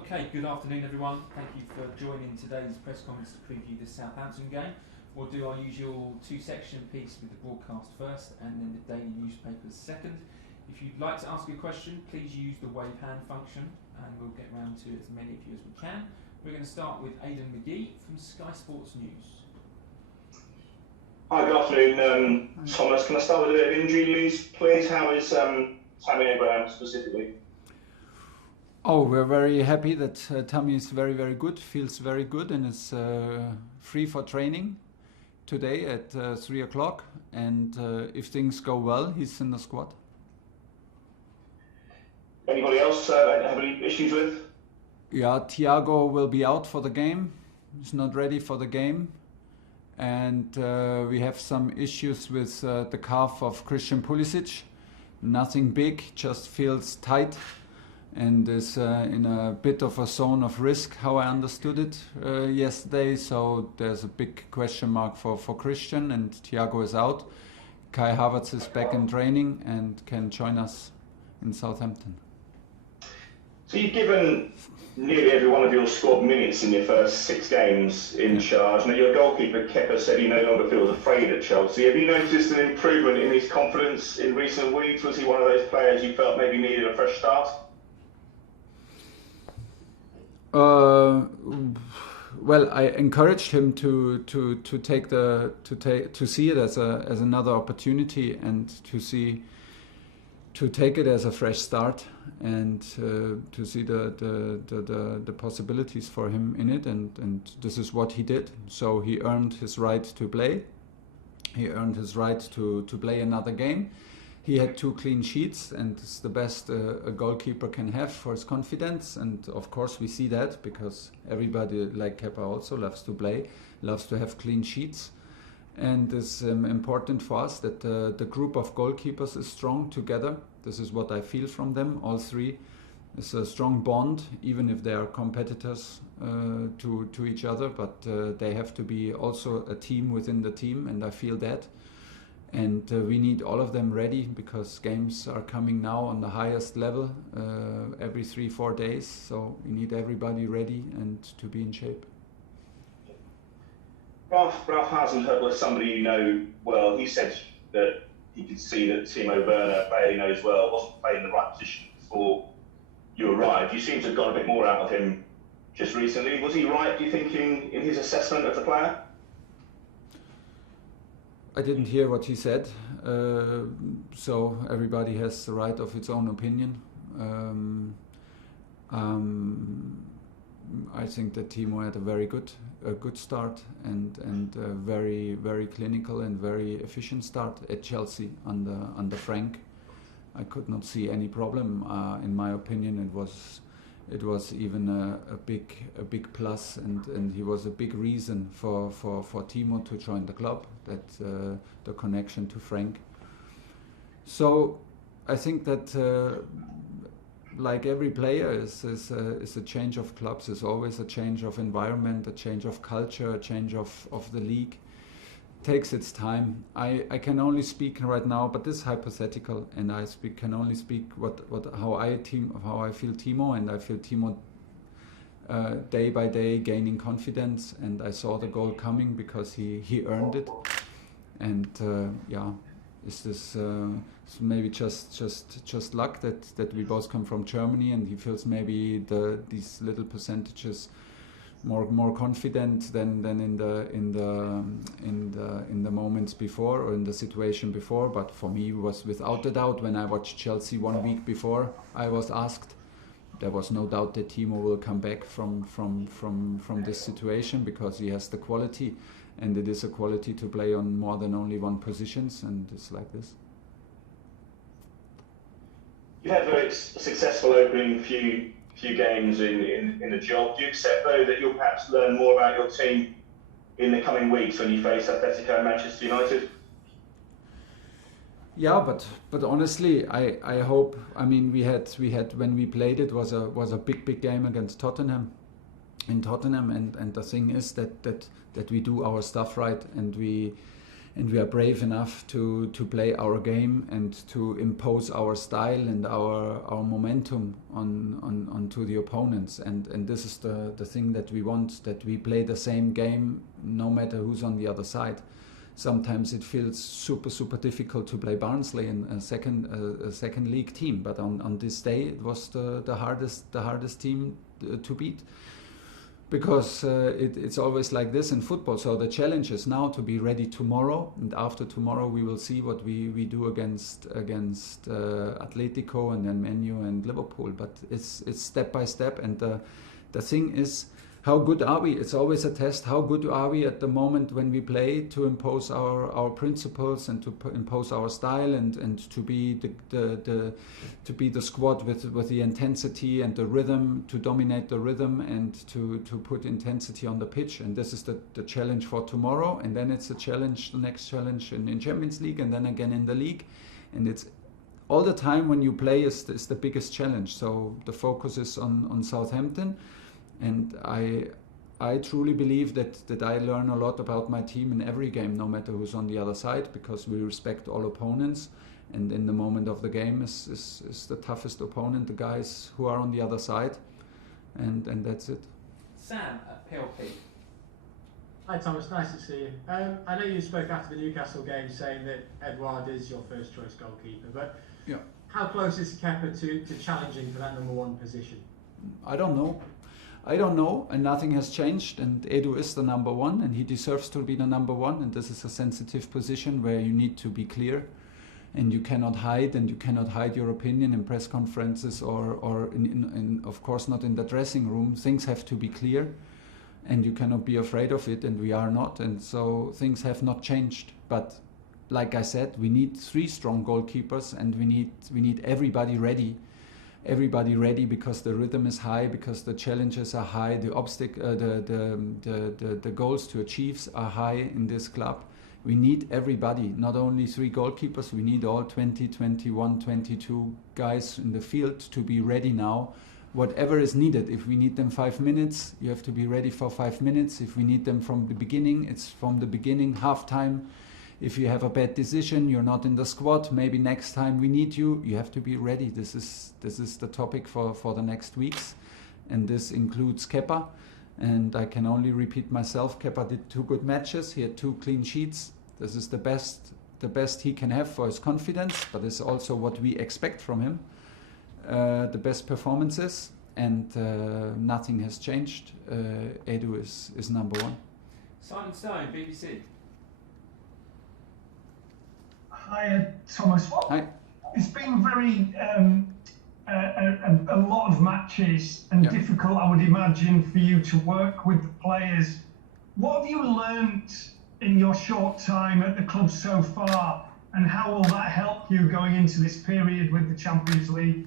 Okay, good afternoon everyone. Thank you for joining today's press conference to preview the Southampton game. We'll do our usual two-section piece with the broadcast first and then the daily newspapers second. If you'd like to ask a question, please use the wave hand function and we'll get round to as many of you as we can. We're going to start with Edou Mendy from Sky Sports News. Hi, good afternoon, Thomas. Can I start with a bit of injury news, please? How is Tammy Abraham specifically? Oh, we're very happy that Tammy is very, very good, feels very good and is free for training today at 3 o'clock. And if things go well, he's in the squad. Anybody else have any issues with? Yeah, Thiago will be out for the game. He's not ready for the game. And we have some issues with the calf of Christian Pulisic. Nothing big, just feels tight. And is in a bit of a zone of risk, how I understood it yesterday. So there's a big question mark for Christian, and Thiago is out. Kai Havertz is back in training and can join us in Southampton. So you've given nearly every one of your squad minutes in your first 6 games in charge. Now your goalkeeper Kepa said he no longer feels afraid at Chelsea. Have you noticed an improvement in his confidence in recent weeks? Was he one of those players you felt maybe needed a fresh start? Well, I encouraged him to see it as another opportunity and to take it as a fresh start and to see the possibilities for him in it, and this is what he did. So he earned his right to play. He earned his right to play another game. He had 2 clean sheets, and it's the best a goalkeeper can have for his confidence. And of course we see that because everybody like Kepa also loves to play, loves to have clean sheets. And it's important for us that the group of goalkeepers is strong together. This is what I feel from them, all 3. It's a strong bond, even if they are competitors to each other, but they have to be also a team within the team, and I feel that. And we need all of them ready because games are coming now on the highest level every 3-4 days. So we need everybody ready and to be in shape. Ralph Hasenhüttl is somebody you know well. He said that he could see that Timo Werner, a player he knows well, wasn't playing the right position before you arrived. You seem to have got a bit more out of him just recently. Was he right, do you think, in his assessment of the player? I didn't hear what he said, so everybody has the right of its own opinion. I think that Timo had a very good start and a very, very clinical and very efficient start at Chelsea under Frank. I could not see any problem. In my opinion, it was even a big plus, and he was a big reason for Timo to join the club. That the connection to Frank. So I think that like every player is a change of clubs. Is always a change of environment, a change of culture, a change of the league. Takes its time. I can only speak right now, but this is hypothetical, and can only speak how I feel Timo, and I feel Timo day by day gaining confidence, and I saw the goal coming because he earned it, and is this maybe just luck that we both come from Germany, and he feels maybe these little percentages more confident than in the moments before or in the situation before. But for me, it was without a doubt when I watched Chelsea 1 week before I was asked. There was no doubt that Timo will come back from this situation because he has the quality, and it is a quality to play on more than only one positions, and it's like this. You had a very successful opening few games in the job. Do you accept, though, that you'll perhaps learn more about your team in the coming weeks when you face Atletico and Manchester United? Yeah, but honestly, I hope. I mean, we had when we played it was a big game against Tottenham, and the thing is that we do our stuff right, and we are brave enough to play our game and to impose our style and our momentum onto the opponents. And this is the thing that we want, that we play the same game no matter who's on the other side. Sometimes it feels super difficult to play Barnsley in a second league team, but on this day it was the hardest team to beat. Because it's always like this in football. So the challenge is now to be ready tomorrow, and after tomorrow we will see what we do against Atletico and then Man U and Liverpool. But it's step by step, and the thing is, how good are we? It's always a test. How good are we at the moment when we play, to impose our principles and to impose our style and to be the squad with the intensity and the rhythm, to dominate the rhythm and to put intensity on the pitch. And this is the challenge for tomorrow. And then it's the next challenge in Champions League, and then again in the league. And it's all the time when you play is the biggest challenge. So the focus is on Southampton. And I truly believe that I learn a lot about my team in every game, no matter who's on the other side, because we respect all opponents. And in the moment of the game is the toughest opponent, the guys who are on the other side. And that's it. Sam at PLP. Hi Thomas, nice to see you. I know you spoke after the Newcastle game saying that Edouard is your first choice goalkeeper, but yeah, how close is Kepa to challenging for that number one position? I don't know, and nothing has changed, and Edou is the number one, and he deserves to be the number one, and this is a sensitive position where you need to be clear, and you cannot hide your opinion in press conferences or in of course not in the dressing room. Things have to be clear, and you cannot be afraid of it, and we are not, and so things have not changed. But like I said, we need 3 strong goalkeepers, and we need everybody ready. Everybody ready, because the rhythm is high, because the challenges are high, the goals to achieve are high in this club. We need everybody, not only 3 goalkeepers, we need all 20, 21, 22 guys in the field to be ready now. Whatever is needed, if we need them 5 minutes, you have to be ready for 5 minutes. If we need them from the beginning, it's from the beginning, half time. If you have a bad decision, you're not in the squad, maybe next time we need you, you have to be ready. This is the topic for the next weeks, and this includes Kepa. And I can only repeat myself, Kepa did 2 good matches, he had 2 clean sheets. This is the best he can have for his confidence, but it's also what we expect from him. The best performances, and nothing has changed. Edou is number one. Simon Stone, BBC. Hi, Thomas. Hi. It's been very a lot of matches and difficult, I would imagine, for you to work with the players. What have you learnt in your short time at the club so far, and how will that help you going into this period with the Champions League?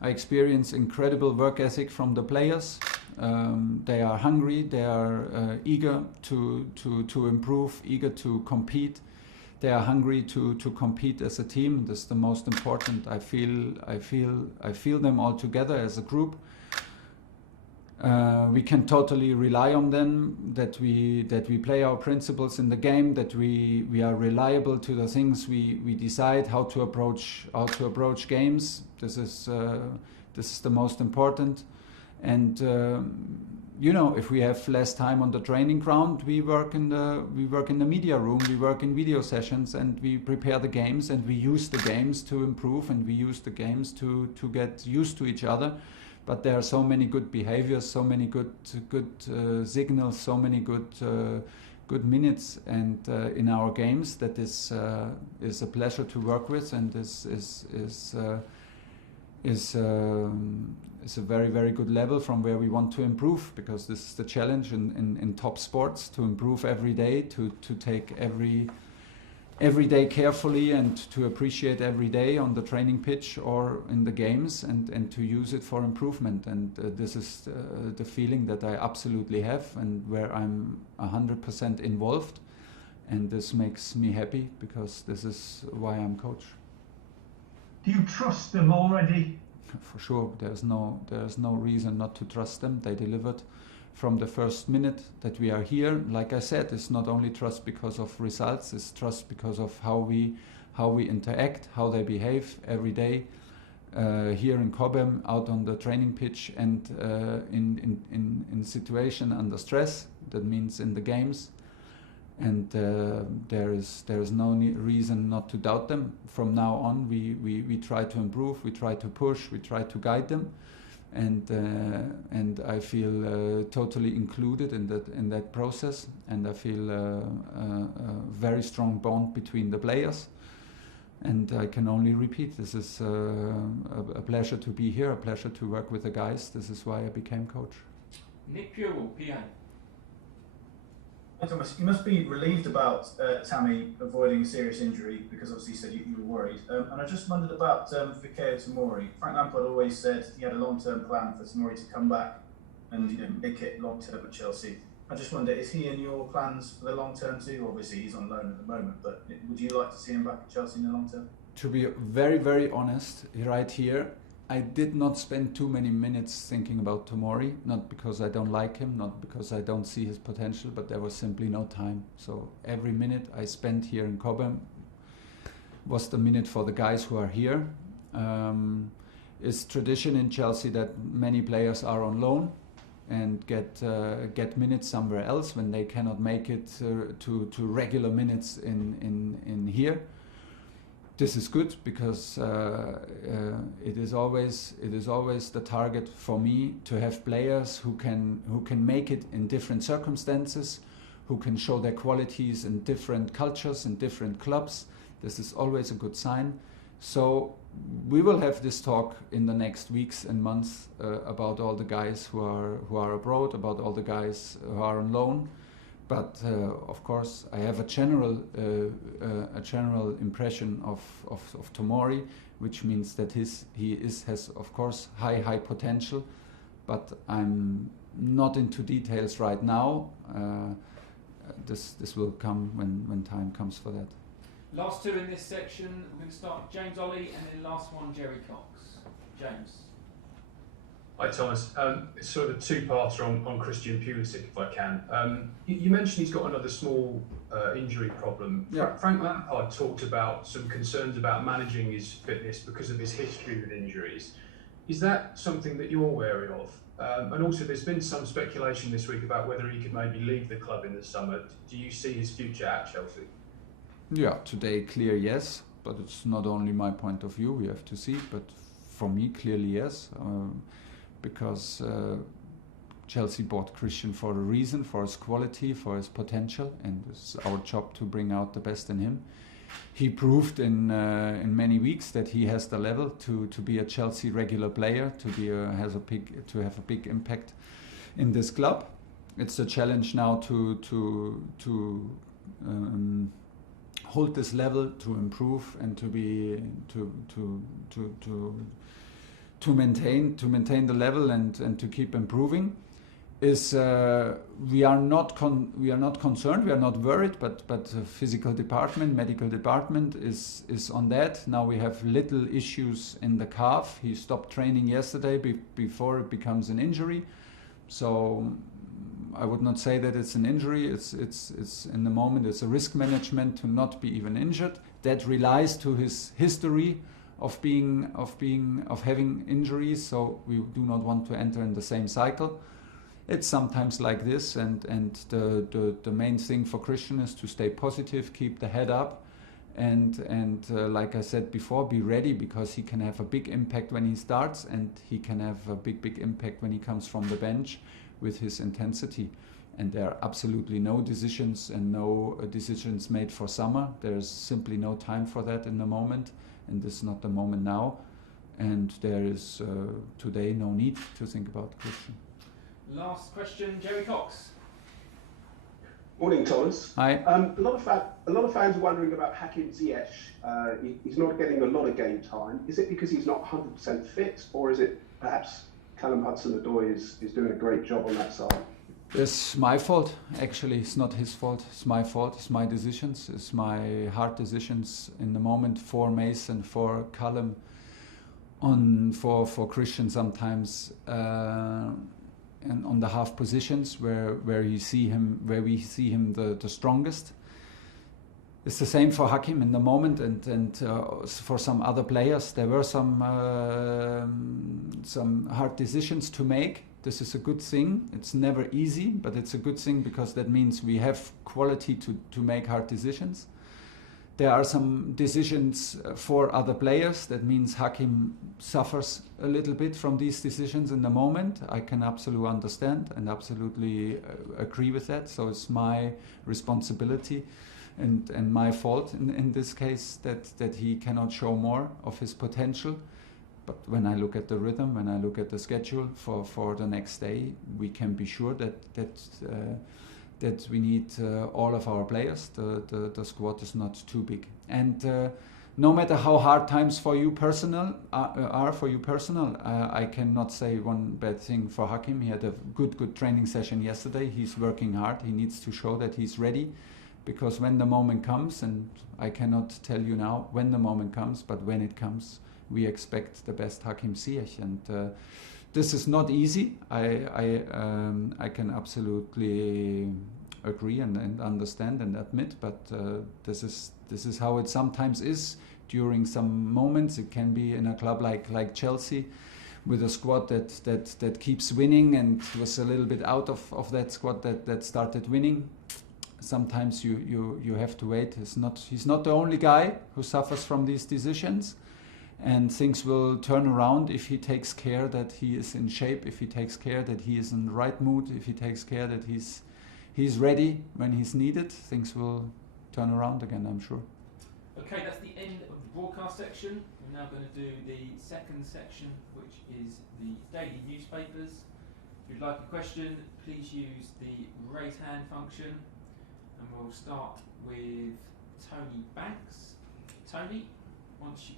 I experience incredible work ethic from the players. They are hungry, they are eager to improve, eager to compete. They are hungry to compete as a team. This is the most important. I feel them all together as a group. We can totally rely on them, that we play our principles in the game, that we are reliable to the things we decide, how to approach games. This is the most important. And if we have less time on the training ground, we work in the media room, we work in video sessions, and we prepare the games, and we use the games to improve, and we use the games to get used to each other. But there are so many good behaviors, so many good signals, so many good minutes, and in our games, that is a pleasure to work with, and is a very, very good level from where we want to improve, because this is the challenge in top sports, to improve every day, to take every day carefully, and to appreciate every day on the training pitch or in the games, and to use it for improvement. And this is the feeling that I absolutely have, and where I'm 100% involved, and this makes me happy, because this is why I'm coach. Do you trust them already? For sure, there's no reason not to trust them. They delivered from the first minute that we are here. Like I said, it's not only trust because of results, it's trust because of how we interact, how they behave every day here in Cobham, out on the training pitch, and in situation under stress. That means in the games. And there is no reason not to doubt them. From now on, we try to improve, we try to push, we try to guide them, and I feel totally included in that process, and I feel a very strong bond between the players. And I can only repeat, this is a pleasure to be here, a pleasure to work with the guys. This is why I became coach. Nick Purewell, PA. Hi Thomas, you must be relieved about Tammy avoiding a serious injury, because obviously you said you were worried. And I just wondered about Tomori. Frank Lampard always said he had a long-term plan for Tomori to come back and make it long-term at Chelsea. I just wonder, is he in your plans for the long term too? Obviously he's on loan at the moment, but would you like to see him back at Chelsea in the long term? To be very, very honest, right here, I did not spend too many minutes thinking about Tomori, not because I don't like him, not because I don't see his potential, but there was simply no time. So every minute I spent here in Cobham was the minute for the guys who are here. It's tradition in Chelsea that many players are on loan and get minutes somewhere else when they cannot make it to regular minutes in here. This is good because it is always the target for me to have players who can make it in different circumstances, who can show their qualities in different cultures and different clubs. This is always a good sign. So we will have this talk in the next weeks and months about all the guys who are abroad, about all the guys who are on loan. But of course, I have a general impression of Tomori, which means that he has of course high potential. But I'm not into details right now. This will come when time comes for that. Last two in this section, we're going to start with James Ollie and then last one, Jerry Cox. James. Hi Thomas, it's sort of a two-parter on Christian Pulisic if I can. You mentioned he's got another small injury problem. Yeah. Frank Lampard talked about some concerns about managing his fitness because of his history with injuries. Is that something that you're wary of? And also there's been some speculation this week about whether he could maybe leave the club in the summer. Do you see his future at Chelsea? Yeah, today clear yes, but it's not only my point of view, we have to see, but for me clearly yes, because Chelsea bought Christian for a reason, for his quality, for his potential, and it's our job to bring out the best in him. He proved in many weeks that he has the level to be a Chelsea regular player, to have a big impact in this club. It's a challenge now to hold this level, to improve, and to maintain the level and to keep improving. We are not concerned, we are not worried, but the physical department, medical department is on that. Now we have little issues in the calf. He stopped training yesterday before it becomes an injury. So I would not say that it's an injury. It's in the moment it's a risk management to not be even injured. That relies to his history of having injuries. So we do not want to enter in the same cycle. It's sometimes like this, and the main thing for Christian is to stay positive, keep the head up, and like I said before, be ready, because he can have a big impact when he starts, and he can have a big impact when he comes from the bench with his intensity. And there are absolutely no decisions made for summer. There's simply no time for that in the moment, and this is not the moment now. And there is today no need to think about Christian. Last question, Jerry Cox. Morning, Thomas. Hi. A lot of fans are wondering about Hakim Ziyech. He's not getting a lot of game time. Is it because he's not 100% fit, or is it perhaps Callum Hudson-Odoi is doing a great job on that side? It's my fault, actually. It's not his fault. It's my fault. It's my decisions. It's my hard decisions in the moment for Mason, for Callum, for Christian sometimes. and on the half positions where we see him the strongest. It's the same for Hakim in the moment, and for some other players. There were some hard decisions to make. This is a good thing. It's never easy, but it's a good thing because that means we have quality to make hard decisions. There are some decisions for other players. That means Hakim suffers a little bit from these decisions in the moment. I can absolutely understand and absolutely agree with that. So it's my responsibility and my fault in this case that he cannot show more of his potential. But when I look at the rhythm, when I look at the schedule for the next day, we can be sure that we need all of our players. The squad is not too big. And no matter how hard times for you personal I cannot say one bad thing for Hakim. He had a good training session yesterday. He's working hard. He needs to show that he's ready. Because when the moment comes, and I cannot tell you now when the moment comes, but when it comes, we expect the best Hakim Ziyech. And this is not easy. I can absolutely agree and understand and admit, but this is how it sometimes is during some moments. It can be in a club like Chelsea, with a squad that keeps winning and was a little bit out of that squad that started winning. Sometimes you have to wait. He's not the only guy who suffers from these decisions, and things will turn around if he takes care that he is in shape, if he takes care that he is in the right mood, if he takes care that he's ready when he's needed. Things will turn around again, I'm sure. Okay, that's the end of the broadcast section. We're now going to do the second section, which is the daily newspapers. If you'd like a question, please use the raise hand function. And we'll start with Tony Banks. Tony, once you